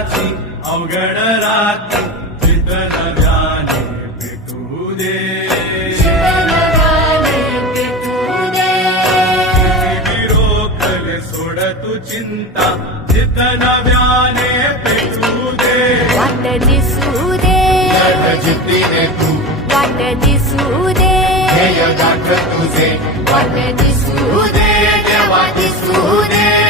काळाची अवघड रात्र चित नव्याने पेटू दे विरोखले सोड तू चिंता चित नव्याने पेटू दे वाट दिसू दे जिद्दीने तू वाट दिसू दे ध्येय गाठ तुझे वाट दिसू दे देवा दिसू दे